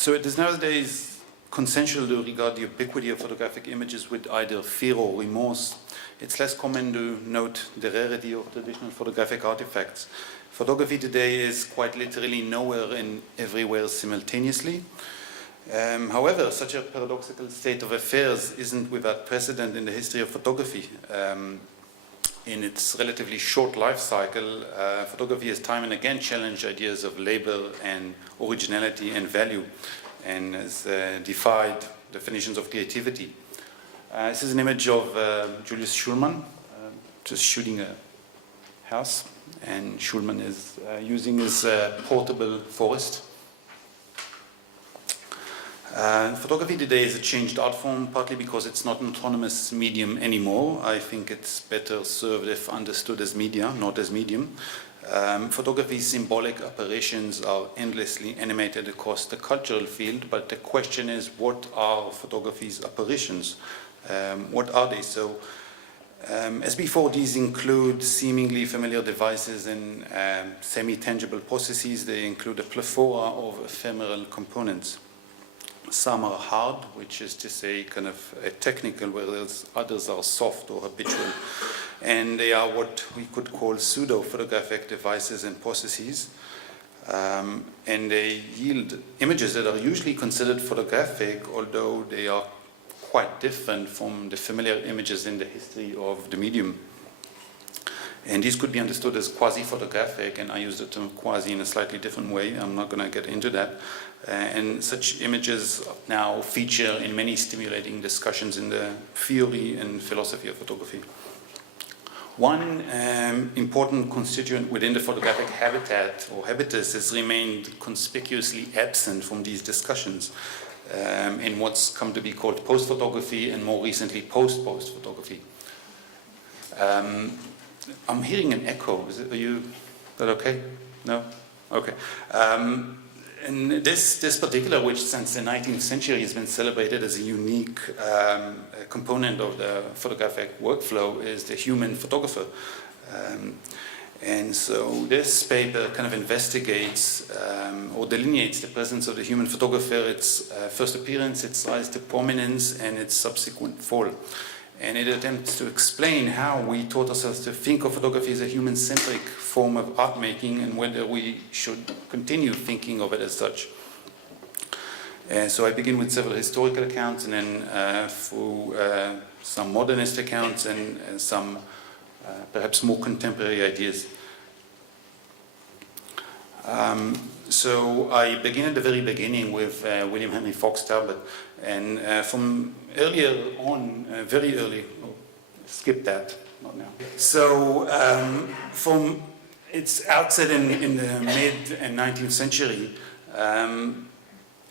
So it is nowadays consensual to regard the ubiquity of photographic images with either fear or remorse. It's less common to note the rarity of traditional photographic artifacts. Photography today is quite literally nowhere and everywhere simultaneously. However, such a paradoxical state of affairs isn't without precedent in the history of photography. In its relatively short life cycle, photography has time and again challenged ideas of labor and originality and value, and has defied definitions of creativity. This is an image of Julius Schulman just shooting a house, and Schulman is using his portable forest. Photography today is a changed art form, partly because it's not an autonomous medium anymore. I think it's better served if understood as media, not as medium. Photography's symbolic apparitions are endlessly animated across the cultural field, but the question is, what are photography's apparitions? What are they? So, as before, these include seemingly familiar devices and semi-tangible processes. They include a plethora of ephemeral components. Some are hard, which is to say kind of technical, whereas others are soft or habitual. And they are what we could call pseudo-photographic devices and processes. And they yield images that are usually considered photographic, although they are quite different from the familiar images in the history of the medium. And these could be understood as quasi-photographic, and I use the term quasi in a slightly different way. I'm not going to get into that. And such images now feature in many stimulating discussions in the theory and philosophy of photography. One important constituent within the photographic habitat or habitus has remained conspicuously absent from these discussions in what's come to be called post-photography and more recently post-photography. I'm hearing an echo. Is that okay? No? Okay. And this particular, which since the 19th century has been celebrated as a unique component of the photographic workflow, is the human photographer. And so this paper kind of investigates or delineates the presence of the human photographer, its first appearance, its rise to prominence, and its subsequent fall. And it attempts to explain how we taught ourselves to think of photography as a human-centric form of art making, and whether we should continue thinking of it as such. So I begin with several historical accounts, and then through some modernist accounts and some perhaps more contemporary ideas. So I begin at the very beginning with William Henry Fox Talbot, and from earlier on, very early, skip that, not now. So from its outset in the mid and 19th century,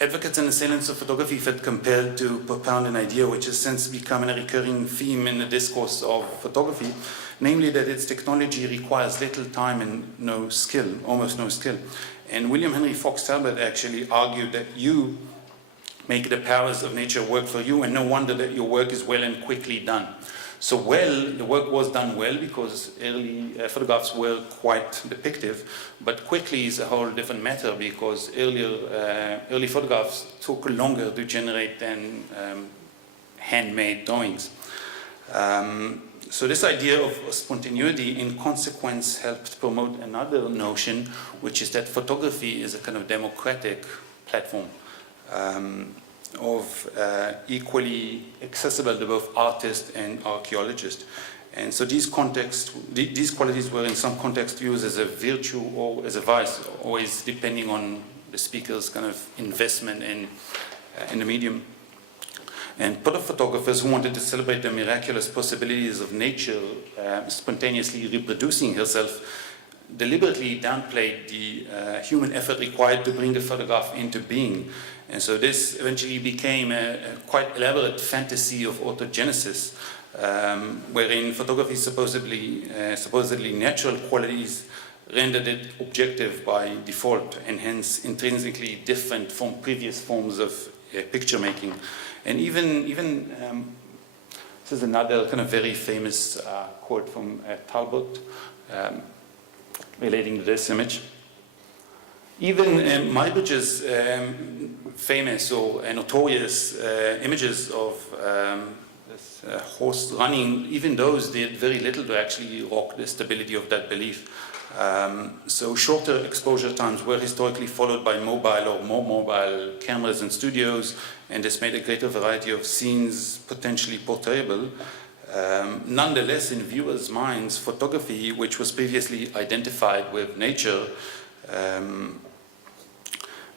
advocates and assailants of photography felt compelled to propound an idea which has since become a recurring theme in the discourse of photography, namely that its technology requires little time and no skill, almost no skill. And William Henry Fox Talbot actually argued that you make the powers of nature work for you, and no wonder that your work is well and quickly done. So the work was done well because early photographs were quite depictive, but quickly is a whole different matter because early photographs took longer to generate than handmade drawings. So this idea of spontaneity in consequence helped promote another notion, which is that photography is a kind of democratic platform of equally accessible to both artists and archaeologists. And so these qualities were in some context used as a virtue or as a vice, always depending on the speaker's kind of investment in the medium. And photographers who wanted to celebrate the miraculous possibilities of nature spontaneously reproducing herself deliberately downplayed the human effort required to bring the photograph into being. And so this eventually became a quite elaborate fantasy of autogenesis, wherein photography's supposedly natural qualities rendered it objective by default, and hence intrinsically different from previous forms of picture making. And even this is another kind of very famous quote from Talbot relating to this image. Even Muybridge's famous or notorious images of this horse running, even those did very little to actually rock the stability of that belief. So shorter exposure times were historically followed by mobile or more mobile cameras in studios, and this made a greater variety of scenes potentially portrayable. Nonetheless, in viewers' minds, photography, which was previously identified with nature,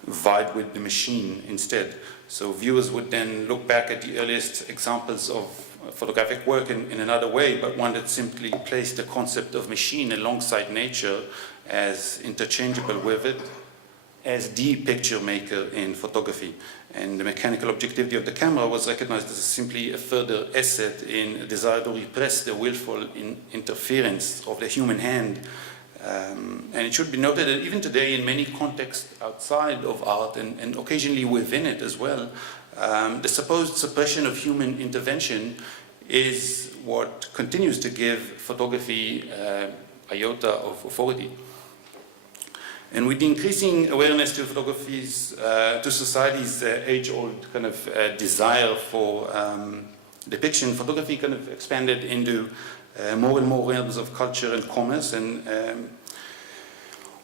vied with the machine instead. So viewers would then look back at the earliest examples of photographic work in another way, but one that simply placed the concept of machine alongside nature as interchangeable with it, as the picture maker in photography. And the mechanical objectivity of the camera was recognized as simply a further asset in a desire to repress the willful interference of the human hand. And it should be noted that even today, in many contexts outside of art and occasionally within it as well, the supposed suppression of human intervention is what continues to give photography iota of authority. And with the increasing awareness to photography's, to society's age-old kind of desire for depiction, photography kind of expanded into more and more realms of culture and commerce, and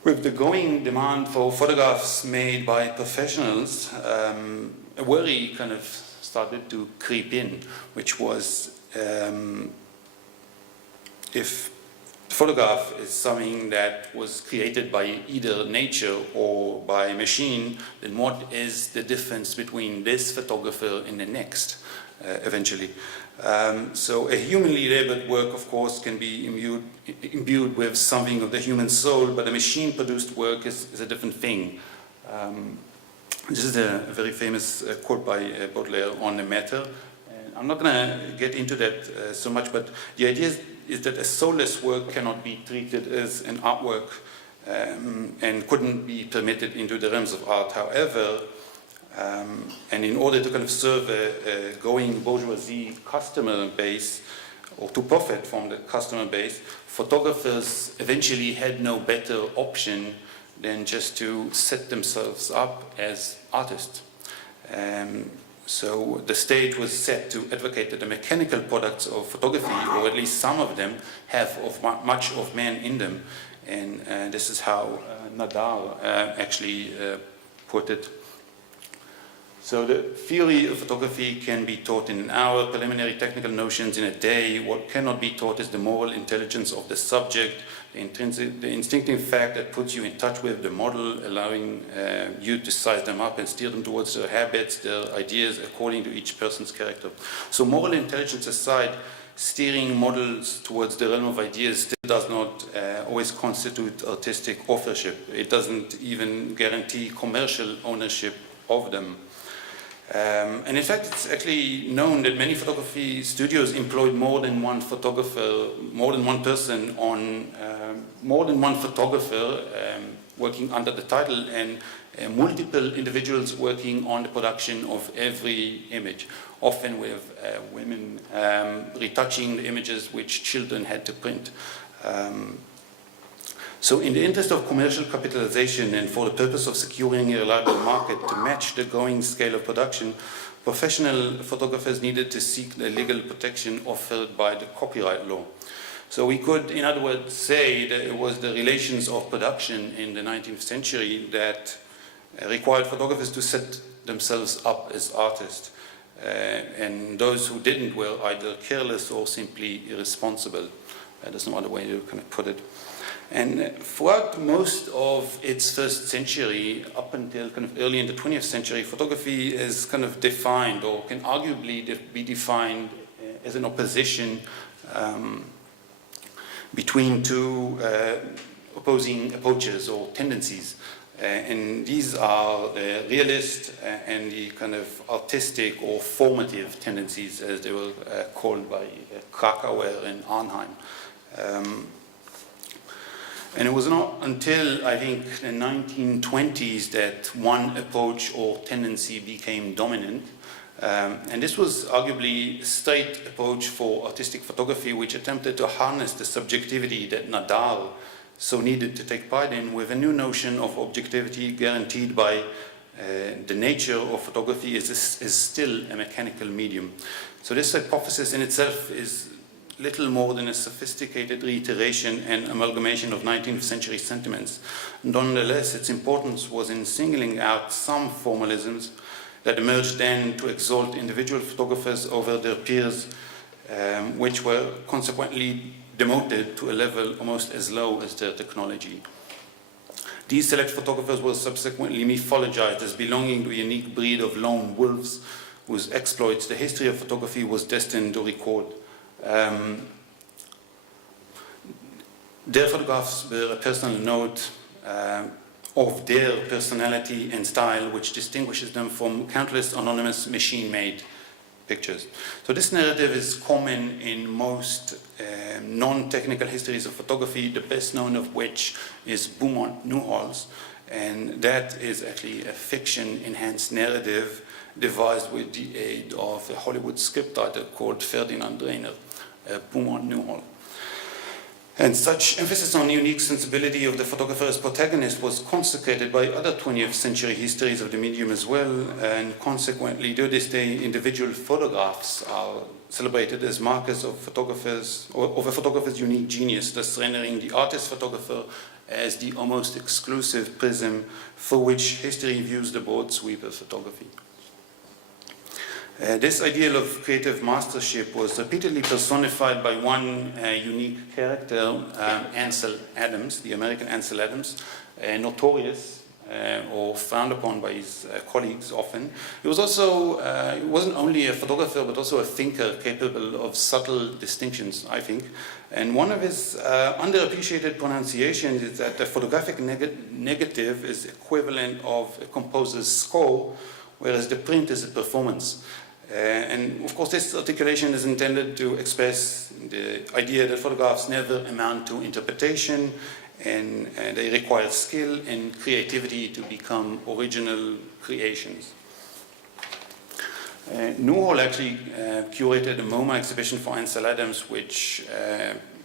with the growing demand for photographs made by professionals, a worry kind of started to creep in, which was if the photograph is something that was created by either nature or by machine, then what is the difference between this photographer and the next, eventually? So a humanly labored work, of course, can be imbued with something of the human soul, but a machine-produced work is a different thing. This is a very famous quote by Baudelaire on the matter. And I'm not going to get into that so much, but the idea is that a soulless work cannot be treated as an artwork and couldn't be permitted into the realms of art. However, and in order to kind of serve a growing bourgeoisie customer base, or to profit from the customer base, photographers eventually had no better option than just to set themselves up as artists. So the stage was set to advocate that the mechanical products of photography, or at least some of them, have much of man in them. And this is how Nadar actually put it. So the theory of photography can be taught in an hour, preliminary technical notions in a day. What cannot be taught is the moral intelligence of the subject, the instinctive fact that puts you in touch with the model, allowing you to size them up and steer them towards their habits, their ideas, according to each person's character. So moral intelligence aside, steering models towards the realm of ideas still does not always constitute artistic authorship. It doesn't even guarantee commercial ownership of them. And in fact, it's actually known that many photography studios employed more than one photographer, more than one person on, more than one photographer working under the title, and multiple individuals working on the production of every image, often with women retouching the images which children had to print. So in the interest of commercial capitalization and for the purpose of securing a reliable market to match the growing scale of production, professional photographers needed to seek the legal protection offered by the copyright law. So we could, in other words, say that it was the relations of production in the 19th century that required photographers to set themselves up as artists. And those who didn't were either careless or simply irresponsible. There's no other way to kind of put it. And throughout most of its first century, up until kind of early in the 20th century, photography is kind of defined, or can arguably be defined as an opposition between two opposing approaches or tendencies. And these are the realist and the kind of artistic or formative tendencies, as they were called by Krakauer and Arnheim. And it was not until, I think, the 1920s that one approach or tendency became dominant. And this was arguably a straight approach for artistic photography, which attempted to harness the subjectivity that Nadar so needed to take pride in, with a new notion of objectivity guaranteed by the nature of photography is still a mechanical medium. So this hypothesis in itself is little more than a sophisticated reiteration and amalgamation of 19th century sentiments. Nonetheless, its importance was in singling out some formalisms that emerged then to exalt individual photographers over their peers, which were consequently demoted to a level almost as low as their technology. These select photographers were subsequently mythologized as belonging to a unique breed of lone wolves whose exploits the history of photography was destined to record. Their photographs bear a personal note of their personality and style, which distinguishes them from countless anonymous machine-made pictures. So this narrative is common in most non-technical histories of photography, the best known of which is Beaumont-Newhall's, and that is actually a fiction-enhanced narrative devised with the aid of a Hollywood scriptwriter called Ferdinand Rainer, Beaumont-Newhall. And such emphasis on the unique sensibility of the photographer as protagonist was consecrated by other 20th century histories of the medium as well, and consequently, to this day, individual photographs are celebrated as markers of a photographer's unique genius, thus rendering the artist photographer as the almost exclusive prism for which history views the broad sweep of photography. This ideal of creative mastership was repeatedly personified by one unique character, Ansel Adams, the American Ansel Adams, notorious or frowned upon by his colleagues often. He was also, he wasn't only a photographer, but also a thinker capable of subtle distinctions, I think. And one of his underappreciated pronunciations is that the photographic negative is equivalent of a composer's score, whereas the print is a performance. And of course this articulation is intended to express the idea that photographs never amount to interpretation, and they require skill and creativity to become original creations. Newhall actually curated a MoMA exhibition for Ansel Adams, which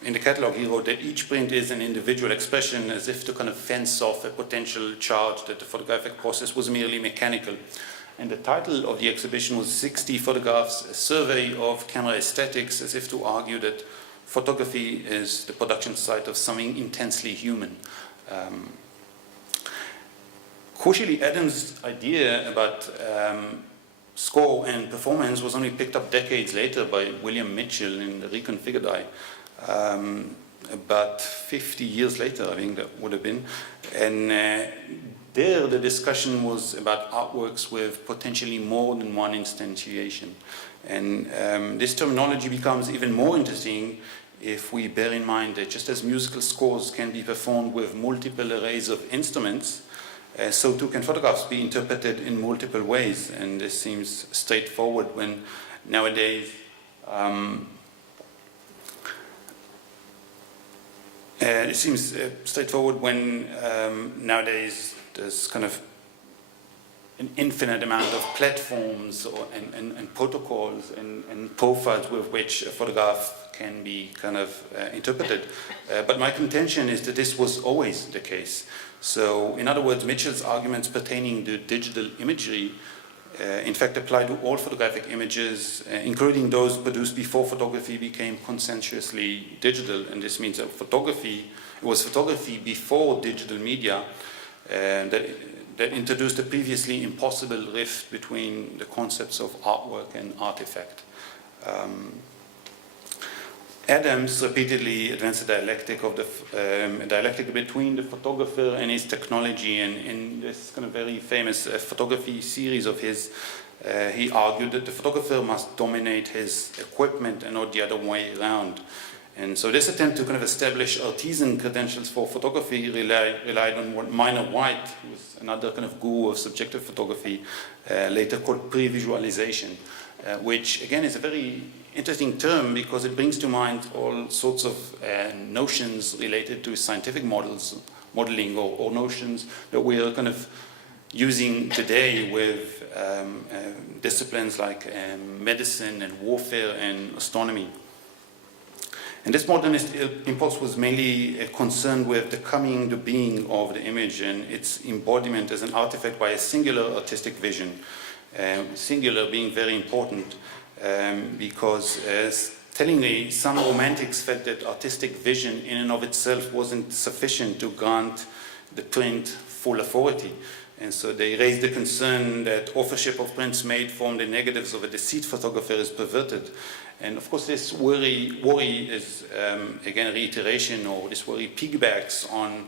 in the catalogue he wrote that each print is an individual expression, as if to kind of fence off a potential charge that the photographic process was merely mechanical. And the title of the exhibition was 60 Photographs, a survey of camera aesthetics, as if to argue that photography is the production site of something intensely human. Crucially, Adams' idea about score and performance was only picked up decades later by William Mitchell in the Reconfigured Eye. About 50 years later, I think that would have been. And there, the discussion was about artworks with potentially more than one instantiation. And this terminology becomes even more interesting if we bear in mind that just as musical scores can be performed with multiple arrays of instruments, so too can photographs be interpreted in multiple ways. And this seems straightforward when nowadays nowadays there's kind of an infinite amount of platforms and protocols and profiles with which a photograph can be kind of interpreted. But my contention is that this was always the case. So, in other words, Mitchell's arguments pertaining to digital imagery in fact apply to all photographic images, including those produced before photography became consensuously digital. And this means that it was photography before digital media that introduced a previously impossible rift between the concepts of artwork and artifact. Adams repeatedly advanced the dialectic between the photographer and his technology, and in this kind of very famous photography series of his, he argued that the photographer must dominate his equipment and not the other way around. And so this attempt to kind of establish artisan credentials for photography relied on what Minor White, who was another kind of guru of subjective photography, later called previsualization, which again is a very interesting term because it brings to mind all sorts of notions related to scientific modeling or notions that we are kind of using today with disciplines like medicine and warfare and astronomy. And this modernist impulse was mainly concerned with the coming to being of the image and its embodiment as an artifact by a singular artistic vision. Singular being very important because, tellingly, some romantics felt that artistic vision in and of itself wasn't sufficient to grant the print full authority. And so they raised the concern that authorship of prints made from the negatives of a deceased photographer is perverted. And of course this worry is, again, a reiteration, or this worry piggybacks on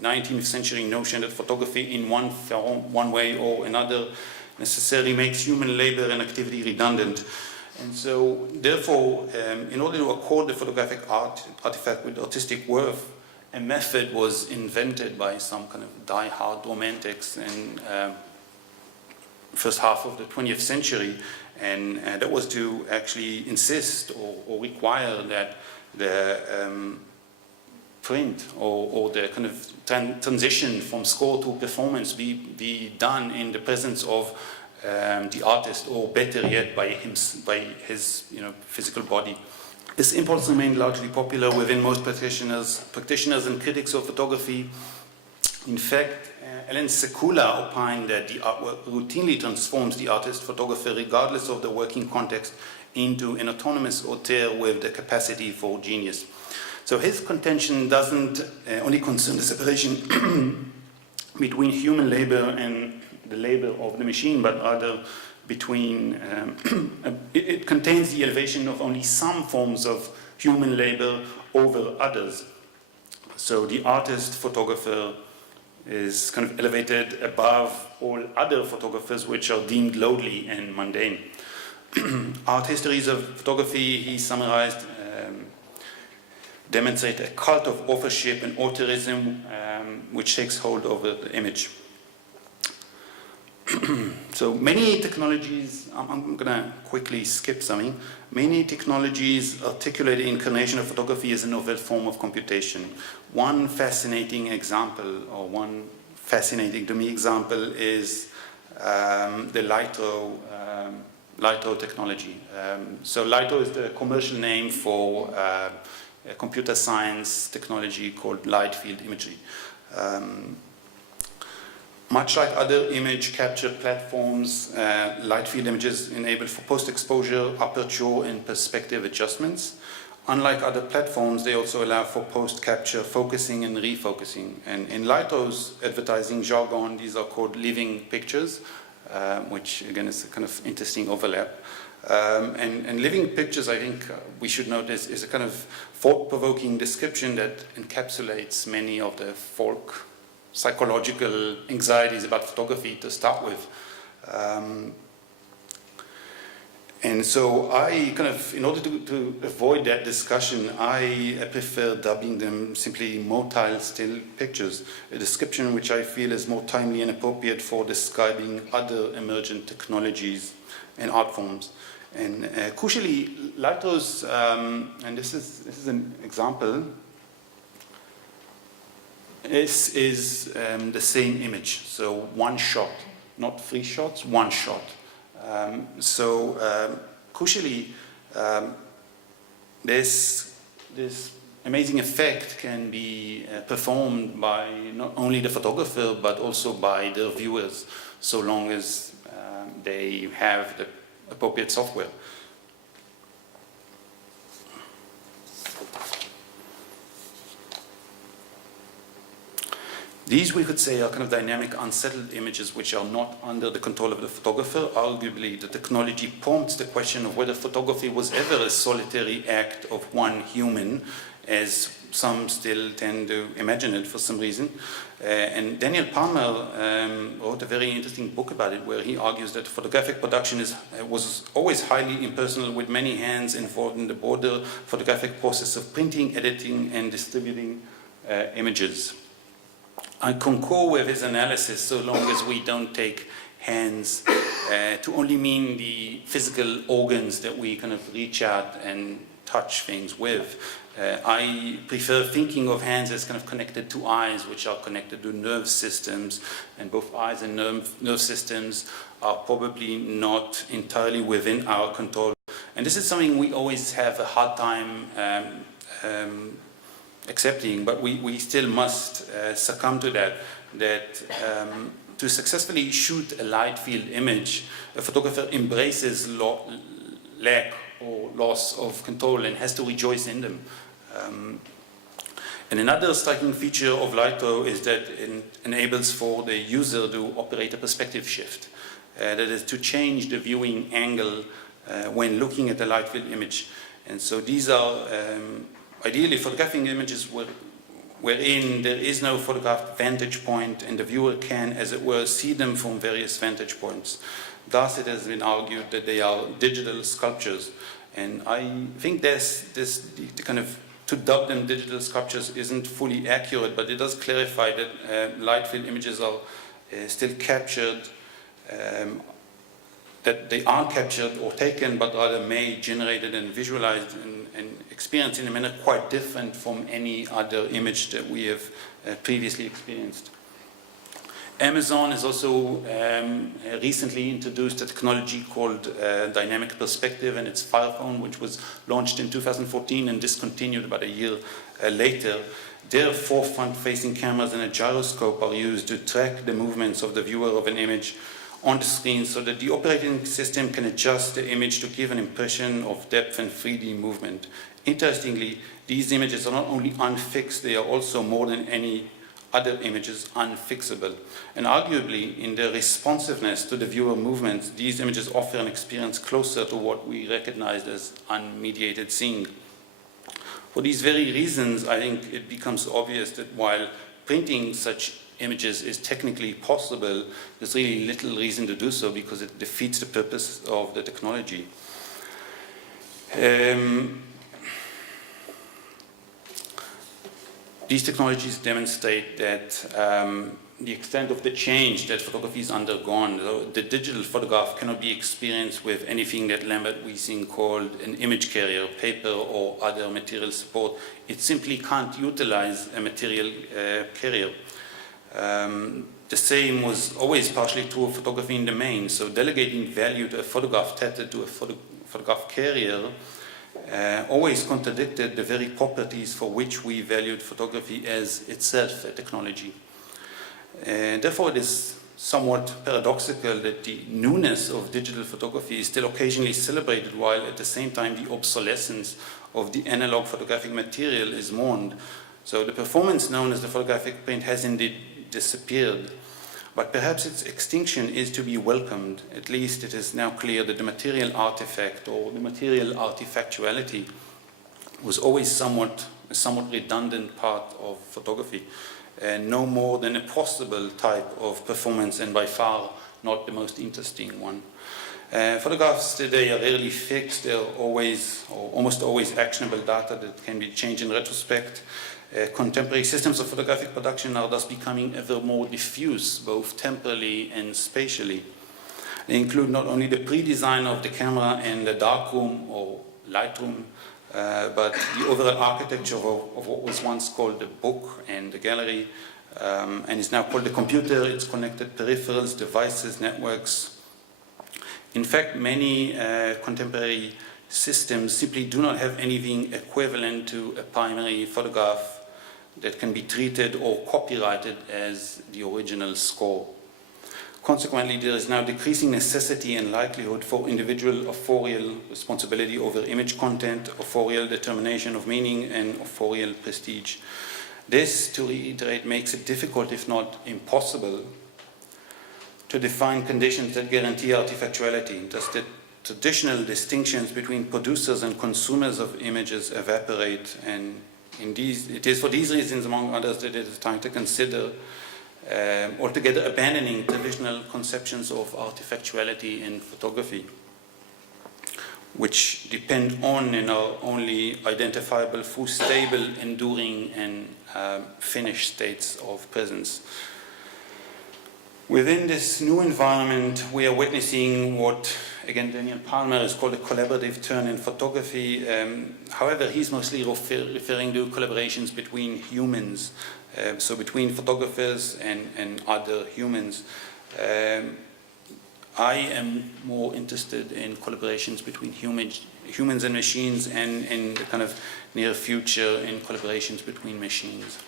19th century notion that photography in one form, one way or another necessarily makes human labor and activity redundant. And so, therefore, in order to accord the photographic artifact with artistic worth, a method was invented by some kind of die-hard romantics in first half of the 20th century, and that was to actually insist or require that the print or the kind of transition from score to performance be done in the presence of the artist, or better yet, by his physical body. This impulse remained largely popular within most practitioners and critics of photography. In fact, Ellen Sekula opined that the artwork routinely transforms the artist photographer, regardless of the working context, into an autonomous auteur with the capacity for genius. So his contention doesn't only concern the separation between human labor and the labor of the machine, but rather between, it contains the elevation of only some forms of human labor over others. So the artist photographer is kind of elevated above all other photographers which are deemed lowly and mundane. Art histories of photography, he summarized, demonstrate a cult of authorship and authorism which takes hold over the image. So many technologies, I'm going to quickly skip something. Many technologies articulate the incarnation of photography as a novel form of computation. One fascinating example, or one fascinating to me example, is the Litho technology. So Litho is the commercial name for a computer science technology called light field imagery. Much like other image capture platforms, light field images enable for post-exposure, aperture, and perspective adjustments. Unlike other platforms, they also allow for post-capture focusing and refocusing. And in Litho's advertising jargon, these are called living pictures, which again is a kind of interesting overlap. And living pictures, I think we should note, is a kind of thought-provoking description that encapsulates many of the folk psychological anxieties about photography to start with. And so I kind of, in order to avoid that discussion, I prefer dubbing them simply motile still pictures, a description which I feel is more timely and appropriate for describing other emergent technologies and art forms. And crucially, Litho's, and this is an example. This is the same image, so one shot, not 3 shots, one shot. Crucially, this amazing effect can be performed by not only the photographer but also by the viewers, so long as they have the appropriate software. These, we could say, are kind of dynamic, unsettled images which are not under the control of the photographer. Arguably, the technology prompts the question of whether photography was ever a solitary act of one human, as some still tend to imagine it for some reason. And Daniel Palmer wrote a very interesting book about it, where he argues that photographic production was always highly impersonal, with many hands involved in the broader photographic process of printing, editing, and distributing images. I concur with his analysis, so long as we don't take hands to only mean the physical organs that we kind of reach out and touch things with. I prefer thinking of hands as kind of connected to eyes, which are connected to nerve systems, and both eyes and nerve systems are probably not entirely within our control. And this is something we always have a hard time accepting, but we still must succumb to that to successfully shoot a light field image, a photographer embraces lack or loss of control and has to rejoice in them. And another striking feature of Lightrow is that it enables for the user to operate a perspective shift. That is, to change the viewing angle when looking at the light field image. And so these are ideally photographing images wherein there is no photographed vantage point and the viewer can, as it were, see them from various vantage points. Thus, it has been argued that they are digital sculptures. And I think the kind of to dub them digital sculptures isn't fully accurate, but it does clarify that light field images are still captured, that they aren't captured or taken, but rather made, generated and visualized and experienced in a manner quite different from any other image that we have previously experienced. Amazon has also recently introduced a technology called dynamic perspective and its Fire Phone, which was launched in 2014 and discontinued about a year later. Their four front-facing cameras and a gyroscope are used to track the movements of the viewer of an image on the screen so that the operating system can adjust the image to give an impression of depth and 3D movement. Interestingly, these images are not only unfixed, they are also, more than any other images, unfixable. And arguably, in their responsiveness to the viewer movements, these images offer an experience closer to what we recognize as unmediated seeing. For these very reasons, I think it becomes obvious that while printing such images is technically possible, there's really little reason to do so because it defeats the purpose of the technology. These technologies demonstrate that the extent of the change that photography has undergone. The digital photograph cannot be experienced with anything that Lambert Wiesing called an image carrier, paper or other material support. It simply can't utilize a material carrier. The same was always partially true of photography in the main. So delegating value to a photograph tethered to a photograph carrier always contradicted the very properties for which we valued photography as itself a technology. Therefore, it is somewhat paradoxical that the newness of digital photography is still occasionally celebrated, while at the same time the obsolescence of the analog photographic material is mourned. So the performance known as the photographic print has indeed disappeared, but perhaps its extinction is to be welcomed. At least it is now clear that the material artifact or the material artifactuality was always a somewhat redundant part of photography, and no more than a possible type of performance, and by far not the most interesting one. Photographs today are rarely fixed. They're always, or almost always, actionable data that can be changed in retrospect. Contemporary systems of photographic production are thus becoming ever more diffuse, both temporally and spatially. They include not only the pre-design of the camera and the darkroom or lightroom, but the overall architecture of what was once called the book and the gallery, and is now called the computer, its connected peripherals, devices, networks. In fact, many contemporary systems simply do not have anything equivalent to a primary photograph that can be treated or copyrighted as the original score. Consequently, there is now decreasing necessity and likelihood for individual authorial responsibility over image content, authorial determination of meaning, and authorial prestige. This, to reiterate, makes it difficult, if not impossible, to define conditions that guarantee artifactuality. Thus, the traditional distinctions between producers and consumers of images evaporate, and it is for these reasons, among others, that it is time to consider altogether abandoning traditional conceptions of artifactuality in photography, which depend on and are only identifiable through stable, enduring, and finished states of presence. Within this new environment, we are witnessing what, again, Daniel Palmer has called a collaborative turn in photography. However, he's mostly referring to collaborations between humans, so between photographers and other humans. I am more interested in collaborations between humans and machines, and in the kind of near future in collaborations between machines.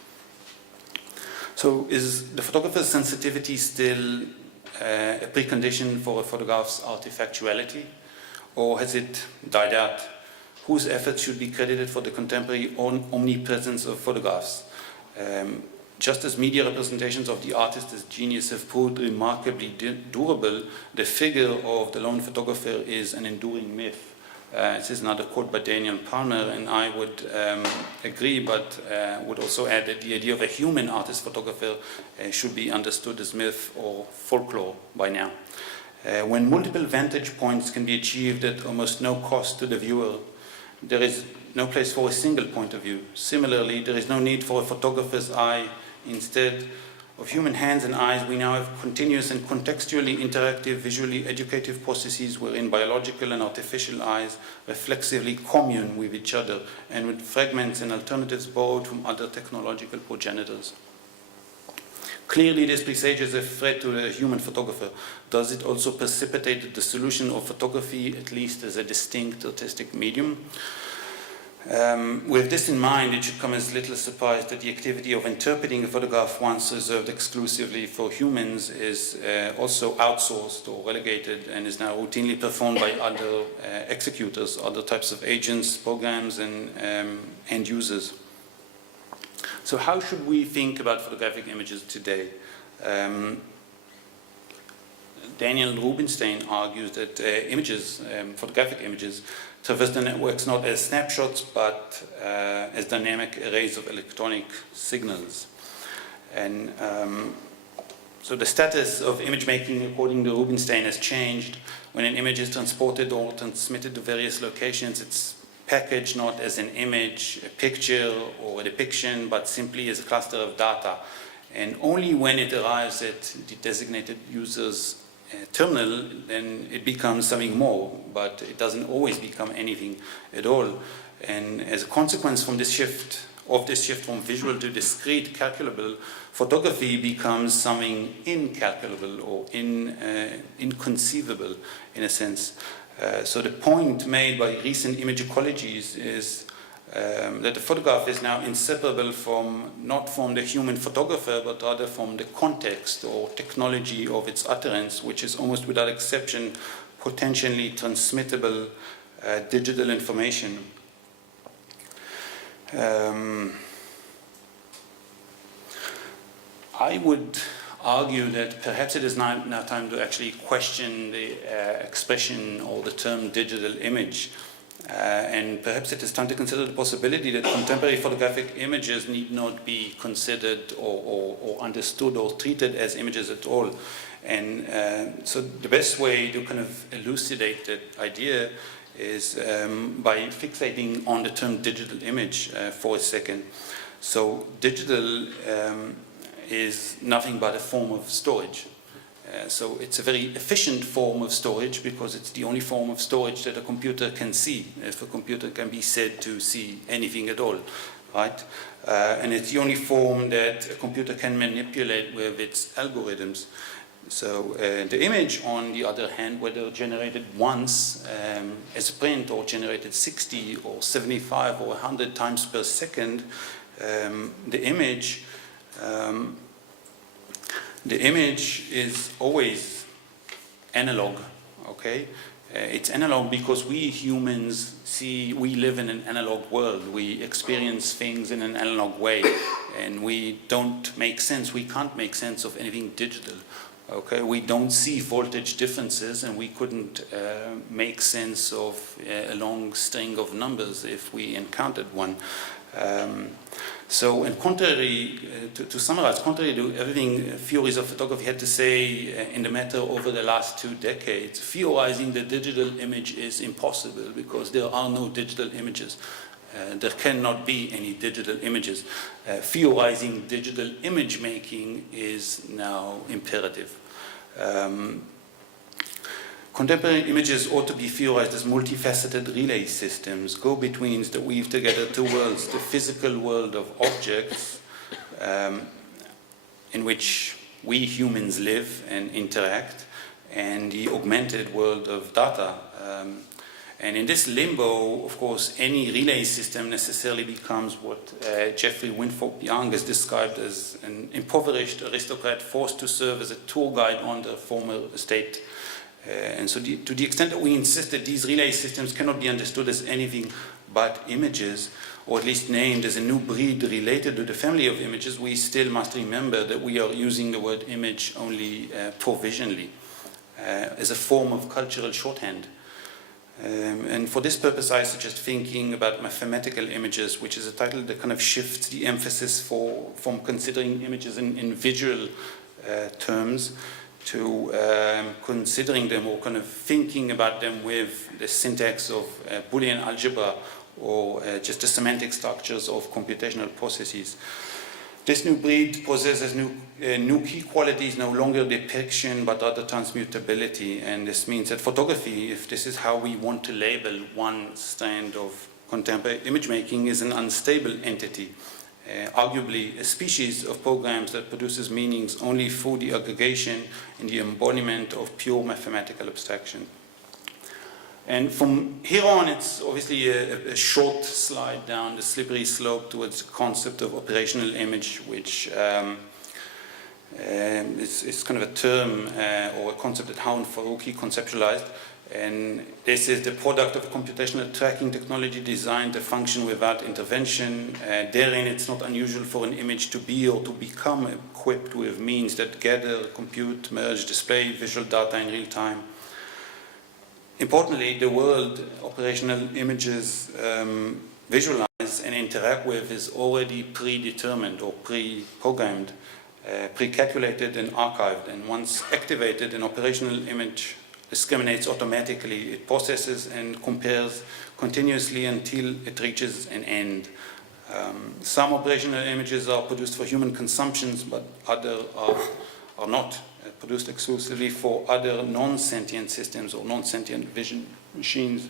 So is the photographer's sensitivity still a precondition for a photograph's artifactuality, or has it died out? Whose efforts should be credited for the contemporary omnipresence of photographs? Just as media representations of the artist's genius have proved remarkably durable, the figure of the lone photographer is an enduring myth. This is another quote by Daniel Palmer, and I would agree, but would also add that the idea of a human artist-photographer should be understood as myth or folklore by now. When multiple vantage points can be achieved at almost no cost to the viewer, there is no place for a single point of view. Similarly, there is no need for a photographer's eye. Instead of human hands and eyes, we now have continuous and contextually interactive, visually educative processes wherein biological and artificial eyes reflexively commune with each other and with fragments and alternatives borrowed from other technological progenitors. Clearly, this presages a threat to the human photographer. Does it also precipitate the dissolution of photography, at least as a distinct artistic medium? With this in mind, it should come as little surprise that the activity of interpreting a photograph once reserved exclusively for humans is also outsourced or relegated and is now routinely performed by other executors, other types of agents, programs, and end users. So how should we think about photographic images today? Daniel Rubinstein argues that images, photographic images, traverse the networks not as snapshots but as dynamic arrays of electronic signals. And so the status of image making, according to Rubinstein, has changed. When an image is transported or transmitted to various locations, it's packaged not as an image, a picture, or a depiction, but simply as a cluster of data. And only when it arrives at the designated user's terminal, then it becomes something more, but it doesn't always become anything at all. And as a consequence from this shift from visual to discrete, calculable, photography becomes something incalculable or inconceivable in a sense. So the point made by recent image ecologies is that the photograph is now inseparable not from the human photographer, but rather from the context or technology of its utterance, which is almost without exception potentially transmittable digital information. I would argue that perhaps it is now time to actually question the expression or the term digital image. And perhaps it is time to consider the possibility that contemporary photographic images need not be considered or understood or treated as images at all. And so the best way to kind of elucidate that idea is by fixating on the term digital image for a second. So digital is nothing but a form of storage. So it's a very efficient form of storage because it's the only form of storage that a computer can see, if a computer can be said to see anything at all, right? And it's the only form that a computer can manipulate with its algorithms. So the image, on the other hand, whether generated once as a print or generated 60 or 75 or 100 times per second, the image is always analog, okay? It's analog because we humans we live in an analog world. We experience things in an analog way, and we don't make sense. We can't make sense of anything digital, okay? We don't see voltage differences, and we couldn't make sense of a long string of numbers if we encountered one. So, and contrary, to summarize, contrary to everything theories of photography had to say in the matter over the last 2 decades, theorizing the digital image is impossible because there are no digital images. There cannot be any digital images. Theorizing digital image making is now imperative. Contemporary images ought to be theorized as multifaceted relay systems, go-betweens that weave together 2 worlds, the physical world of objects, in which we humans live and interact, and the augmented world of data. And in this limbo, of course, any relay system necessarily becomes what Geoffrey Winthrop Young has described as an impoverished aristocrat forced to serve as a tour guide on the former estate. And so to the extent that we insist that these relay systems cannot be understood as anything but images, or at least named as a new breed related to the family of images, we still must remember that we are using the word image only provisionally, as a form of cultural shorthand. And for this purpose, I suggest thinking about mathematical images, which is a title that kind of shifts the emphasis from considering images in visual terms to considering them or kind of thinking about them with the syntax of Boolean algebra or just the semantic structures of computational processes. This new breed possesses new key qualities, no longer depiction but rather transmutability, and this means that photography, if this is how we want to label one strand of contemporary image making, is an unstable entity, arguably a species of programs that produces meanings only through the aggregation and the embodiment of pure mathematical abstraction. And from here on, it's obviously a short slide down the slippery slope towards the concept of operational image, which is kind of a term or a concept that Harun Farooqi conceptualized. And this is the product of computational tracking technology designed to function without intervention. Therein, it's not unusual for an image to be or to become equipped with means that gather, compute, merge, display visual data in real time. Importantly, the world operational images visualize and interact with is already predetermined or pre-programmed, pre-calculated and archived. And once activated, an operational image discriminates automatically. It processes and compares continuously until it reaches an end. Some operational images are produced for human consumptions, but others are not. Produced exclusively for other non-sentient systems or non-sentient vision machines.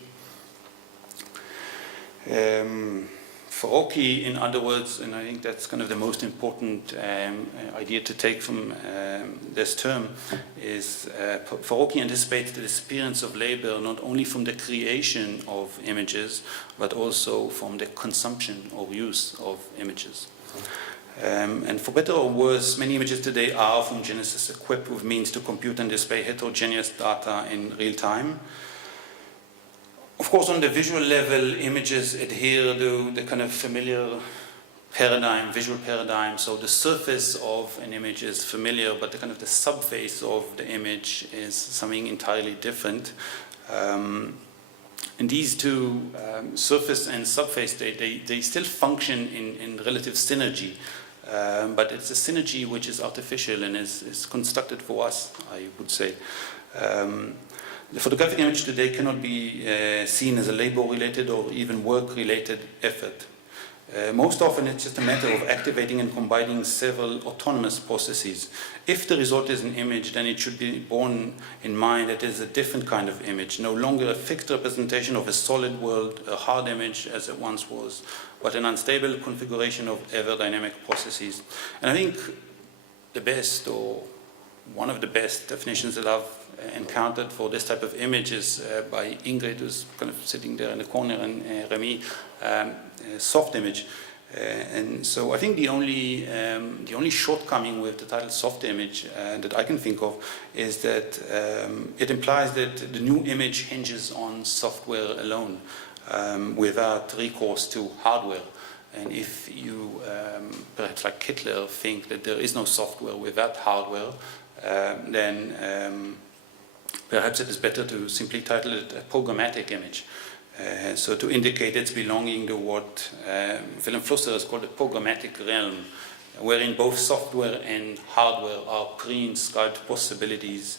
Farooqi, in other words, and I think that's kind of the most important idea to take from this term, is Farooqi anticipates the disappearance of labor not only from the creation of images, but also from the consumption or use of images. And for better or worse, many images today are from Genesis equipped with means to compute and display heterogeneous data in real time. Of course, on the visual level, images adhere to the kind of familiar paradigm, visual paradigm. So the surface of an image is familiar, but the kind of the subface of the image is something entirely different. And these two, surface and subface, they still function in relative synergy. But it's a synergy which is artificial and is constructed for us, I would say. The photographic image today cannot be seen as a labor-related or even work-related effort. Most often it's just a matter of activating and combining several autonomous processes. If the result is an image, then it should be borne in mind that it is a different kind of image, no longer a fixed representation of a solid world, a hard image as it once was, but an unstable configuration of ever-dynamic processes. And I think the best, or one of the best definitions that I've encountered for this type of image is by Ingrid, who's kind of sitting there in the corner, and Remy, soft image. And so I think the only shortcoming with the title soft image that I can think of is that it implies that the new image hinges on software alone, without recourse to hardware. And if you, perhaps like Hitler, think that there is no software without hardware, then perhaps it is better to simply title it a programmatic image. So to indicate its belonging to what Willem Flusser has called the programmatic realm, wherein both software and hardware are pre-inscribed possibilities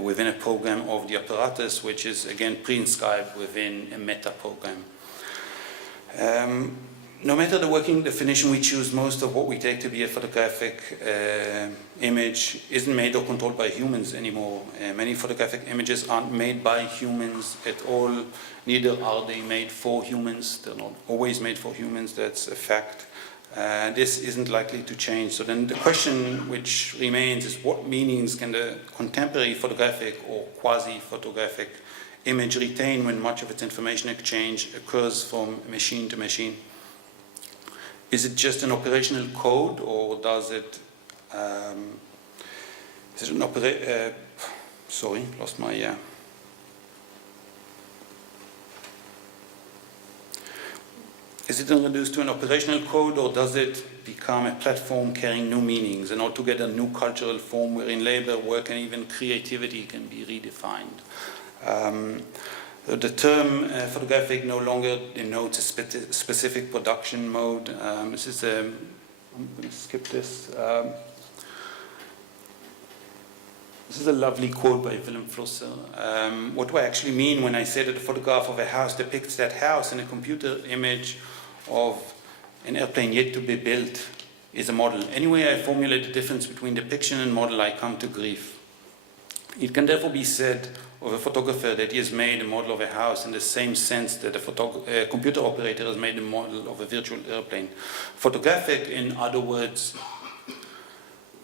within a program of the apparatus, which is again pre-inscribed within a meta-program. No matter the working definition we choose, most of what we take to be a photographic image isn't made or controlled by humans anymore. Many photographic images aren't made by humans at all. Neither are they made for humans. They're not always made for humans. That's a fact. This isn't likely to change. So then the question which remains is, what meanings can the contemporary photographic or quasi-photographic image retained when much of its information exchange occurs from machine to machine? Is it just an operational code, or does it, is it an sorry, lost my, is it reduced to an operational code, or does it become a platform carrying new meanings, an altogether new cultural form wherein labor, work, and even creativity can be redefined? The term photographic no longer denotes a specific production mode. This is I'm going to skip this. This is a lovely quote by Willem Flosser. What do I actually mean when I say that a photograph of a house depicts that house, and a computer image of an airplane yet to be built is a model? Anyway, I formulate the difference between depiction and model, I come to grief. It can therefore be said of a photographer that he has made a model of a house in the same sense that a computer operator has made a model of a virtual airplane. Photographic, in other words,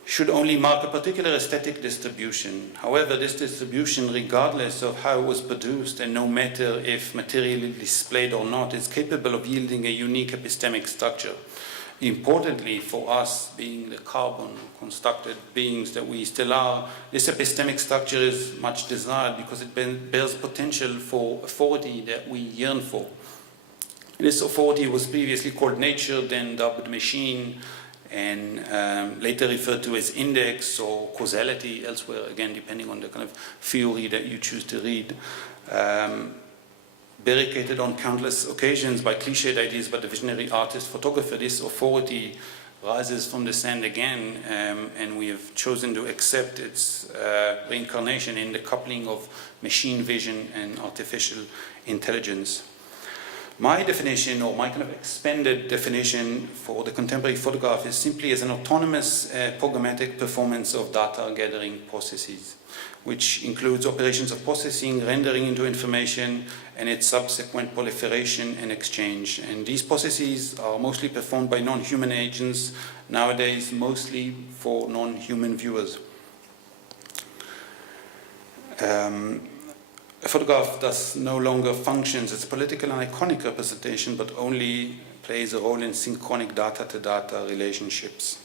should only mark a particular aesthetic distribution. However, this distribution, regardless of how it was produced and no matter if materially displayed or not, is capable of yielding a unique epistemic structure. Importantly, for us, being the carbon constructed beings that we still are, this epistemic structure is much desired because it bears potential for authority that we yearn for. This authority was previously called nature, then dubbed machine, and later referred to as index or causality elsewhere, again depending on the kind of theory that you choose to read. Barricaded on countless occasions by cliched ideas by the visionary artist photographer, this authority rises from the sand again, and we have chosen to accept its reincarnation in the coupling of machine vision and artificial intelligence. My definition, or my kind of expanded definition for the contemporary photograph, is simply as an autonomous programmatic performance of data gathering processes, which includes operations of processing, rendering into information, and its subsequent proliferation and exchange. And these processes are mostly performed by non-human agents, nowadays mostly for non-human viewers. A photograph thus no longer functions as a political and iconic representation, but only plays a role in synchronic data-to-data relationships.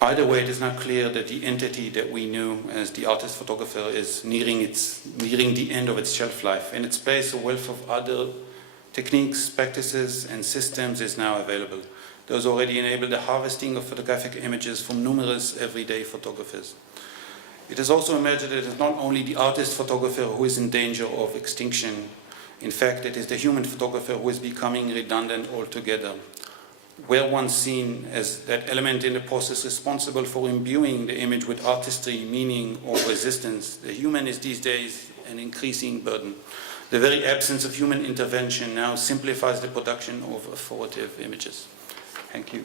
Either way, it is now clear that the entity that we knew as the artist photographer is nearing the end of its shelf life. In its place, a wealth of other techniques, practices, and systems is now available. Those already enable the harvesting of photographic images from numerous everyday photographers. It has also emerged that it is not only the artist photographer who is in danger of extinction. In fact, it is the human photographer who is becoming redundant altogether. Where once seen as that element in the process responsible for imbuing the image with artistry, meaning, or resistance, the human is these days an increasing burden. The very absence of human intervention now simplifies the production of authoritative images. Thank you.